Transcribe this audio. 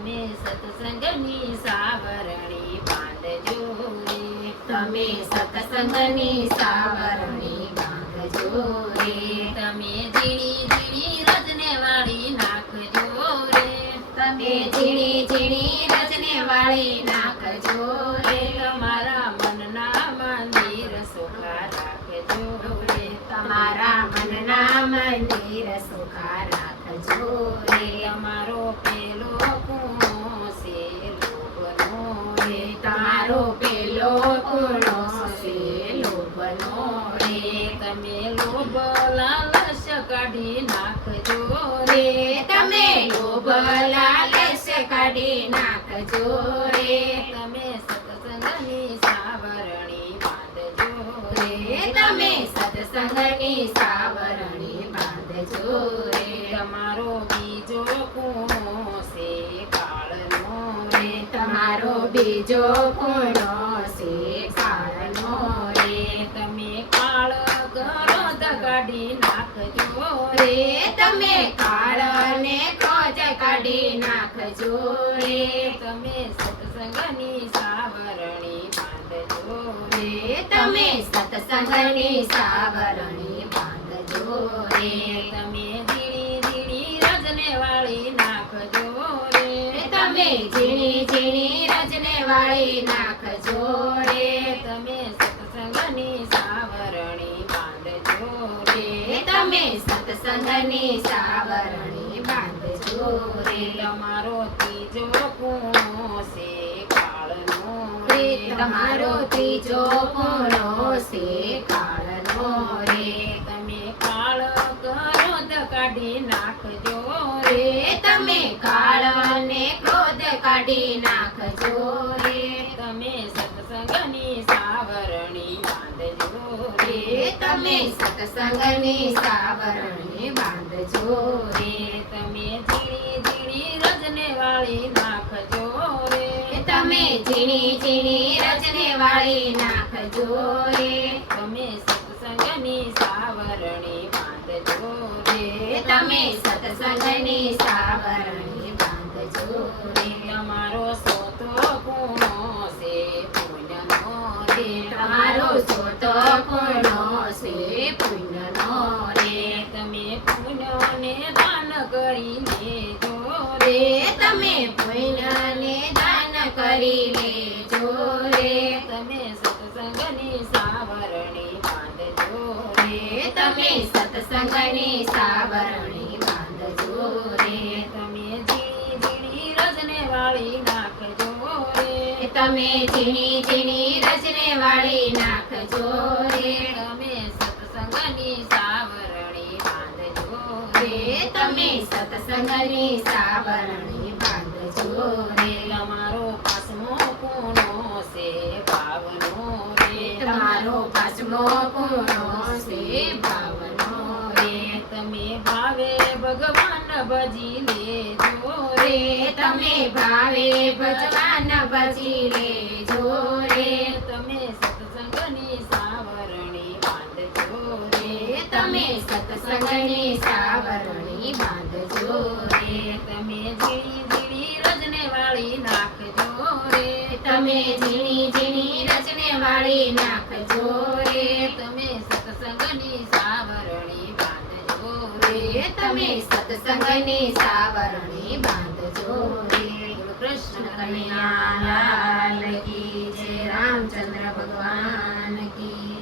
તમે સત્સંગની સાવરણી બાંધજો રે. તમે સત્સંગની સાવરણી ઝીણી ઝીણી રજને વાળી નાખજો રે. તમે ઝીણી ઝીણી રચને વાળી નાખજો રે રે તમારા મનના મંદિર સુખા રાખજો રે તમારા મંદિર સુખા રાખજો રે અમારો પેલો કૂણો છે લોભનો રે તમારો પેલો કુણો છે લોભનો રે રે તમે લોભ લાલસ કાઢી નાખજો રે, તમે લોભ લાલચ કાઢી નાખજો રે, તમે સત્સંગની સાવરણી બાંધજો રે, તમે સત્સંગની સાવરણી રે તમારો બીજો કોણો છે કાળનો રે તમારો બીજો ખૂણો છે કાળનો રે તમે કાળ ઘરો કાઢી નાખજો રે. તમે કાળને ક્રોધ કાઢી નાખજો રે. તમે સત્સંગની સાવરણી બાંધજો રે. તમે સત્સંગની સાવરણી રે તમે ઝીણી ઝીણી રજને વાળી નાખજો રે. તમે ઝીણી ઝીણી રજને વાળી નાખજો રે. તમે સત્સંગની સાવરણી બાંધજો રે. તમે સત્સંગની સાવરણી બાંધજો રે. તમારો ત્રીજો કૂણો છે કાળનો રે. તમારો ત્રીજો ખૂણો છે કાળનો કાઢી નાખજો રે તમે સત્સંગની સાવરણી બાંધજો રે તમે સત્સંગની સાવરણી બાંધજો રે. તમે ઝીણી ઝીણી રજને વાળી નાખજો રે. તમે ઝીણી ઝીણી રજને વાળી નાખજો રે. તમે સત્સંગની સાવરણી બાંધજો રે. તમે સત્સંગની સાવરણી તમે પુણ્યને દાન કરી લેજો રે. તમે સત્સંગની સાવરણી બાંધજો રે. તમે સત્સંગની સાવરણી તમે ઝીણી ઝીણી રચને વાળી નાખજો રે. તમે સત્સંગની સાવરણી બાંધજો રે. તમે સત્સંગની સાવરણી બાંધજો રે. તમારો પાસમો કૂણો છે ભાવનો રે. તમારો પાસમો પૂર્ણો છે રે તમે ભાવે ભગવાન ભજી લેજો રે. તમે ભાવે ભગવાન ભજી લેજો રે. તમે સત્સંગની સાવરણી બાંધજો રે. તમે સત્સંગની સાવરણી બાંધજો રે. તમે ઝીણી ઝીણી રજને વાળી નાખજો રે. તમે ઝીણી ઝીણી રજને વાળી નાખજો રે. મને સત્સંગને સાવરણે બાંધજો. કૃષ્ણ કન્યા લાલ કી જય રામચંદ્ર ભગવાન કી